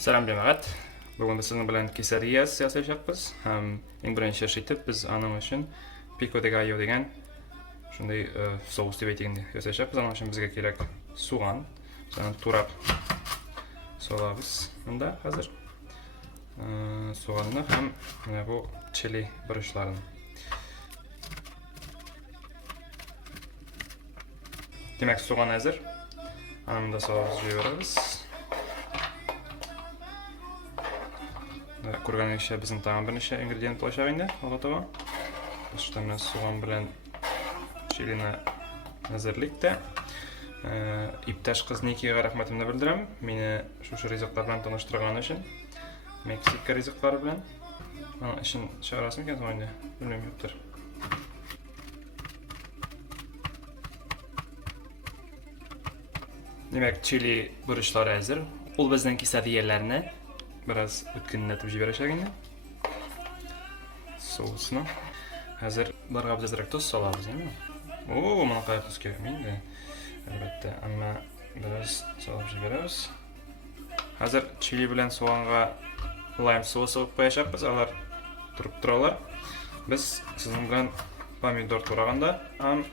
Salam cemaat. Bugun biz sizin bilan kesariya yasashapmiz. Ham eng birinchi shitib biz aning uchun pico de gallo degan shunday sous deb aytganda yasashapmiz. Aning uchun bizga kerak so'g'on, so'ng turab solamiz. Bunda hozir so'g'onni ham mana bu chili burishlarini. Demak, so'g'on hazır. Hamda so'z yuboramiz. Ko'rganingizdek bizning taom bir necha ingredient qo'shaylik. To'g'ri. Boshdan so'g'on bilan chilini hazırlikda. İptaş qiznikiga rahmatimni bildiraman. Meni shu rizqlar bilan tanishtirgani uchun. Meksika rizqlari bilan. Mana ishni chorasimi ekan endi? Bilmayman yo'qdir. Demak, chili burishlari hazır. U bizning kesadiyalarni biraz o'tkinlatib jibarashagina. Sousni hazır bir qabzazroq tuz solamiz, mi? Oo, mana qay tuz kerakmi? Albatta, amma biraz solib jibaramiz. Hazır chili bilan so'g'onga lime sos olib qo'yashapmiz. Ular turib turalar. Biz sizning bilan pomidor to'raganda ham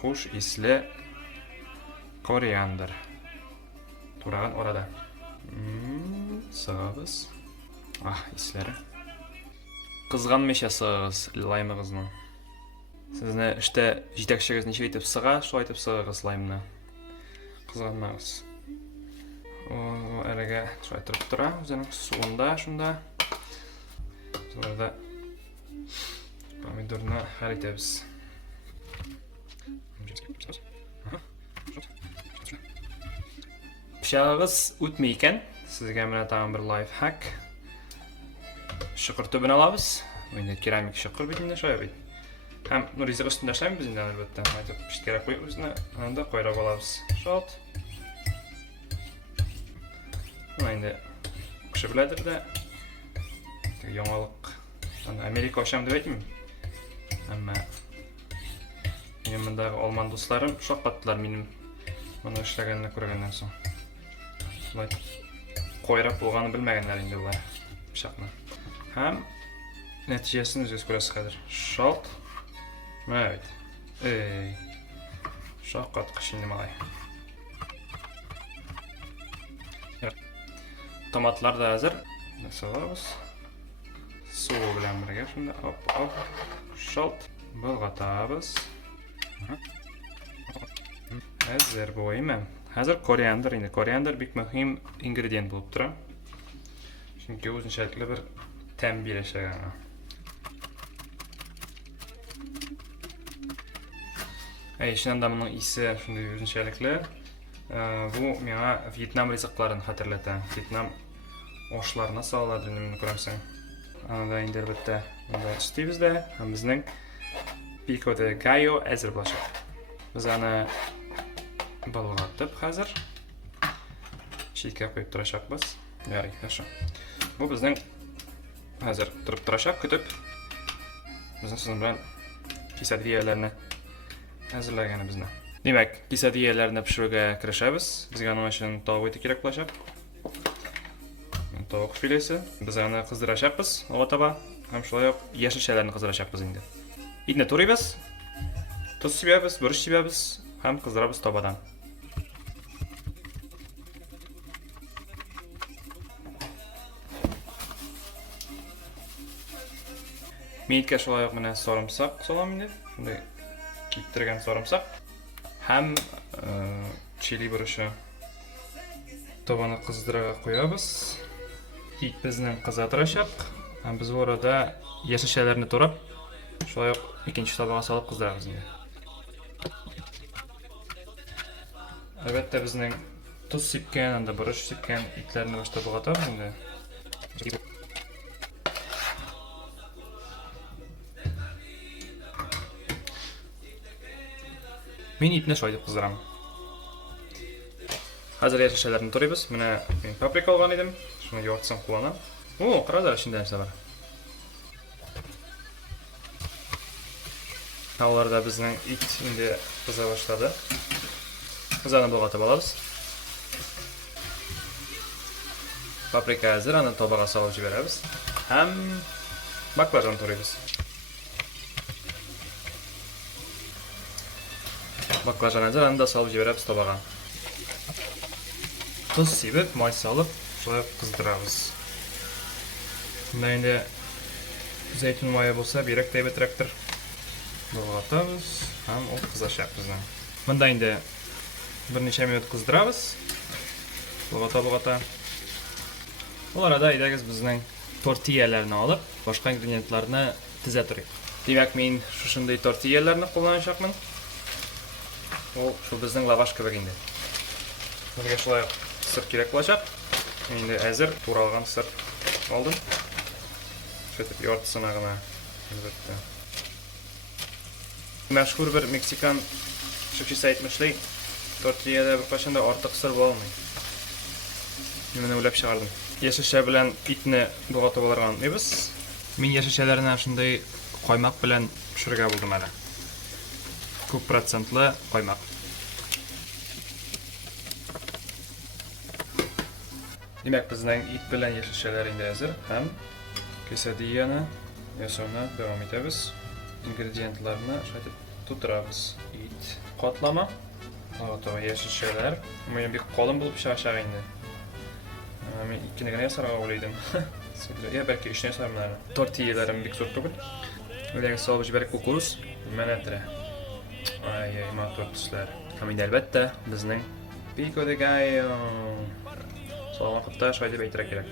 xush isli koriander to'ragan orada. Sağız. Ah, islari. Qizg'anmishasiz laymingizni. Sizni ishda yetakchigingiz necha aytib sig'a, shu aytib sig'ig'iz laymni. Qizg'anmag'iz. O, araga turib tura, o'zining suvunda shunda. Sonra pomidorni xaritamiz. Pishog'ingiz o'tmay ekan, sizga mana tam bir life hack. Shuqur tubini olamiz. Endi keramik shuqur bitini shoyib. Ham rizoq ustida tashlaymiz biz endi albatta. Aytib pishib kerak qo'yib o'zini unda qo'yib olamiz. Shot. Endi pishib biladirda. Yangilik. Amerika osham deb aytmayman. Ammo mening bundagi olman do'stlarim shoqatdilar mening mana ishlaganini ko'rgandan so'ng. Qo'yrab bo'lganini bilmaganlar endi ular pichoqni. Ham natijasini o'zingiz ko'rasiz hozir. Shot. Evet. Shoqat qishini malay. Tomatlar da hazır. Solamiz. Suv bilan birga shunda hop. Shot. Bulg'atamiz. Hazır bo'yman. Hazır koriander, endi koriander bek muhim ingredient bo'lib turadi. Chunki o'zinchalik bir ta'm berishadi. Shundan buning isi shunday o'zinchaliklar. Bu menga Vyetnam rizqlarini xatirlatadi. Vyetnam oshlarini soladi, nimani ko'rarsan. Anda endi albatta bunda istaymiz-da, ham bizning pico de gallo hazır bo'ladi. Biz ana bulg'atib hozir chekka qo'yib turashapmiz. Yaxshi. Bu bizning hozir turib turashab kutib bizning sizin bilan kesadiyalarni hazırlaganimizni. Demak, kesadiyalarni pishirishga kirishamiz. Bizga nima uchun tovuq kerak bo'ladi? Tovuq filesi. Biz uni qizdirashapmiz. O'taba ham shunday yashilchalarni qizdirashapmiz endi. Itni to'raymiz. Tuz sepamiz, burish sepamiz, ham qizdiramiz tobadan. Meatga shunday mana sarımsak solamiz endi. Shunday kiptirgan sarımsak. Ham chili burishi. Tobani qizdira qo'yamiz. It bizning qizartirashaq. Ham biz orada yashilchalarni to'rab, shunday ikkinchi tobaga solib qizdiramiz endi. Albatta bizning tuz sepgan, unda burish sepgan itlarni boshqa bo'lib endi. Men itni shoy deb qizdiraman. Hozir yashilchalarni to'raymiz. Mana men paprika olgan edim. Shuni yo'rtsam quvonam. O, qaranglar shunday narsa bor. Tavlarda bizning it endi qiza boshladi. Qizani bulg'atib olamiz. Paprika hazır, ana tabağa solib jiberamiz. Ham baklajon to'raymiz. Baklajon hazır, ana da solib jiberamiz tabağa. Tuz sepib, moy solib, shunday qizdiramiz. Bunda endi zaytun moyi bo'lsa, berak taybatrakdir. Bulg'atamiz, ham u qizashyapti bizdan. Bunda endi bir necha minut qizdiramiz. Bulg'ata. Bu arada aydagiz bizning tortillalarni olib, boshqa ingrediyentlarni tiza turing. Demak, men shunday tortillalarni qo'llanishaqman. Shu bizning lavash kabi endi. Bizga shulay sir kerak bo'lacaq. Endi hozir to'ralgan sir oldim. Şöyle yortisini g'ana albatta. Mashhur bir Meksikan shifchisi aytmishlik, tortillada bir qachonda ortiq sir bo'lmaydi. Nimani o'ylab chiqardim. Yashisha bilan itni bo'g'atib olganmiz. Men yashishalarini shunday qoymoq bilan pishirgan bo'ldim mana. Ko'p protsentli qoymoq. Demak, bizning it bilan yashishalaringiz hozir ham quesadillani yasashni davom etamiz. Ingrediyentlarni shunday tutiramiz. It qotlama, to'g'ri yashishlar. Men bir qo'lim bo'lib pishirishar endi. Men ikkinigina yasarga o'yladim. Ya belki ishni yasarman. Tortillalarim bir zo'r bo'lib. Ularga solib jibarak kukuruz, mana tira. Ay, ma tortishlar. Hamid albatta bizning pico de gallo. So'g'in qilib tashlaydi deb aytira kerak.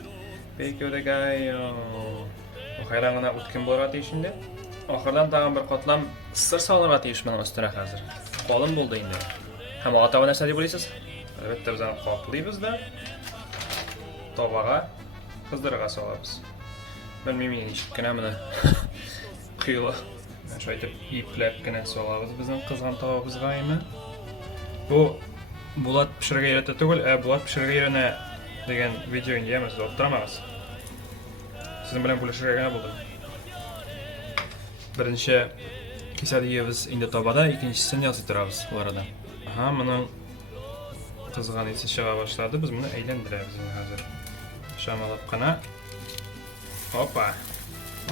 Pico de gallo. Xayrangina o'tkin bo'ladi ishinde. Oxirdan tag'in bir qatlam sir solib atishman ustira hozir. Qo'lim bo'ldi endi. Hamma otava narsa deb o'ylaysiz? Albatta biz ham qoplaymiz-da. Tabağa qizdirga solamiz. Bilmayman ishkina mana qiyla. Shu aytib iplabgina solamiz bizning qizg'an tovog'imizga endi. Bu bulat pishirga yarata tugul, bulat pishirga yarana degan videoga ham siz o'tiramiz. Sizin bilan bo'lishga bo'ldim. Birinchi quesadillamiz endi tovada, ikkinchisini yasatamiz bu arada. Aha, mana qizg'an isi chiqa boshladi. Biz buni aylantiramiz hozir. Shamalab qana. Hoppa.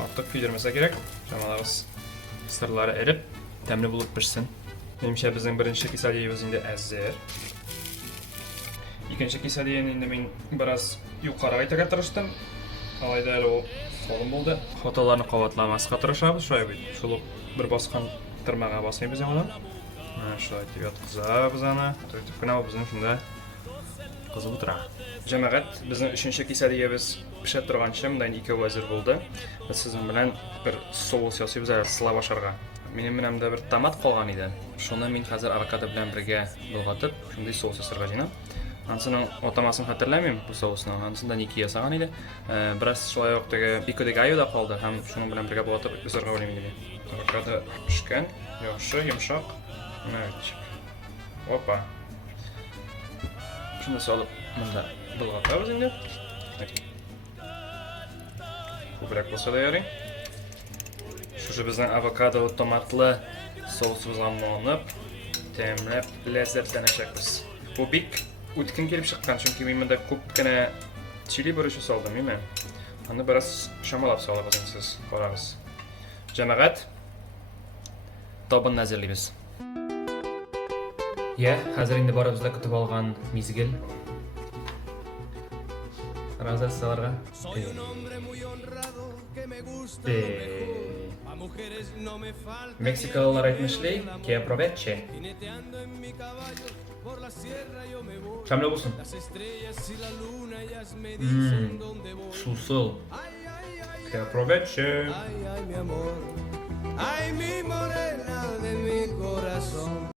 Ortiq kuydirmasa kerak. Shamalamiz sirlari erib, ta'mli bo'lib pishsin. Menimcha bizning birinchi quesadillamiz endi hazır. İkinci quesadillani endi men biroz yuqoriga aytga tirishdim. Alayda o qo'lim bo'ldi. Xatolarni qavatlamasga tirishamiz. Sho'y shuluq bir bosqan tirmaga bosaymiz ham. Mana sho'y deb yotqizamiz ana. To'ytibgina bizning shunda qizib o'tiradi. Jamoat, bizning 3-quesadillamiz pishib turgancha bundan 2 vazir bo'ldi. Biz sizin bilan bir sous yasaymiz slavasharga. Mening menimda bir tomat qolgan edi. Shuni men hozir avokado bilan birga bulg'atib, shunday sous yasargaman. Ansının otamasını hatırlamayım bu sousunu. Ansından 2 yasagan edi. Biraz şolay yoqdagi pico de gallo da qoldi. Ham shuni bilan birga bulg'atib yasarga o'ylayman dedi. Avokado pishgan, yaxshi, yumshoq. Evet. Hoppa. Shuni solib bunda bulg'atamiz endi. Ko'proq bo'lsa da yaring. Shu bizning avokado va tomatli sousimiz ham olinib, ta'mlab lazzatlanishamiz. Bu bik o'tkin kelib chiqqan, chunki men bunda ko'pgina chili bo'rishi soldim, men. Uni biroz shamalab solib siz ko'rasiz. Jamoat tobini hazırlaymiz. Ya, hozir endi boribizlar kutib olgan mizgil. Razas sizlarga. Meksikalılar aytmışlar ki aproveche. Şamlı olsun. Susul. Que aproveche. Ay, mi morena de mi corazón.